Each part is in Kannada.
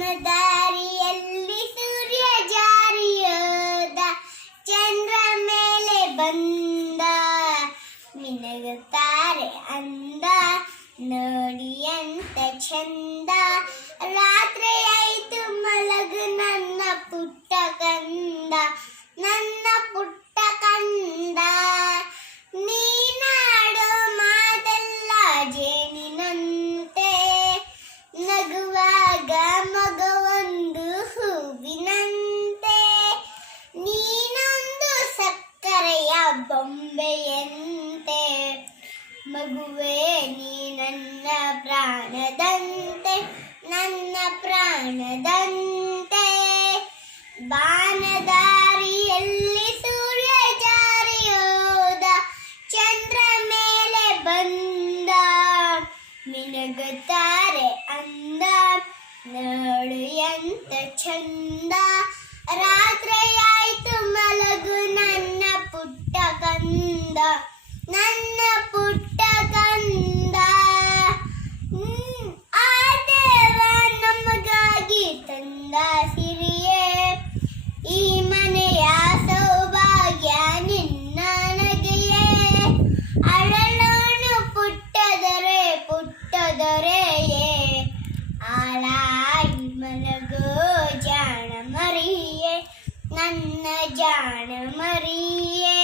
ಬಾನದಾರಿಯಲ್ಲಿ ಸೂರ್ಯ ಜಾರಿಯೋದ, ಚಂದ್ರ ಮೇಲೆ ಬಂದ, ಮಿನುಗುತ್ತಾರೆ ಅಂದ, ನೋಡಿ ಅಂತ ಚಂದ. ರಾತ್ರಿ ಆಯ್ತು ಮಲಗು ನನ್ನ ಪುಟ್ಟ ಕಂದ, ನನ್ನ ಪುಟ್ಟ ಕಂದ. ನೀನಾಡೋ ಮಾತೆಲ್ಲ ಜೇನಿನಂತೆ, ನಗುವಾಗ ಮಗವೊಂದು ಹೂವಿನಂತೆ. ನೀನೊಂದು ಸಕ್ಕರೆಯ ಬೊಂಬೆಯಂತೆ, ಮಗುವೇ ನೀ ನನ್ನ ಪ್ರಾಣದಂತೆ, ನನ್ನ ಪ್ರಾಣದಂತೆ. ಬಾನದಾರಿಯಲ್ಲಿ ಸೂರ್ಯ ಜಾರಿಯೋದ, ಚಂದ್ರ ಮೇಲೆ ಬಂದ, ಮಿನುಗುತ್ತಾರೆ ಅಂದ, ನೋಡು ಎಂತ ಚಂದ. ರಾತ್ರಿ ಆಯ್ತು ಮಲಗು ನನ್ನ ಪುಟ್ಟ ಕಂದ, ನನ್ನ ಪುಟ್ಟ ಕಂದ. ಆ ದೇವ ನಮಗಾಗಿ ತಂದ ಸಿರಿಯೇ, ಈ ಮನೆಯ ಸೌಭಾಗ್ಯ ನಿನ್ನ ನಗೆಯೇ. ಅಳಲೋನು ಪುಟ್ಟದೊರೆ ಪುಟ್ಟದೊರೆಯೇ, ಆಳಾಗಿ ಮಲಗೋ ಜಾಣ ಮರಿಯೇ, ನನ್ನ ಜಾಣ ಮರಿಯೇ.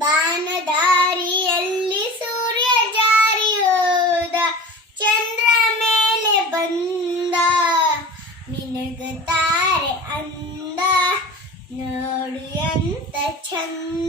ಬಾನದಾರಿಯಲ್ಲಿ ಸೂರ್ಯ ಜಾರಿಯೋದ, ಚಂದ್ರ ಮೇಲೆ ಬಂದ, ಮಿನುಗುತ್ತಾರೆ ಅಂದ, ನೋಡು ಎಂತ ಚಂದ.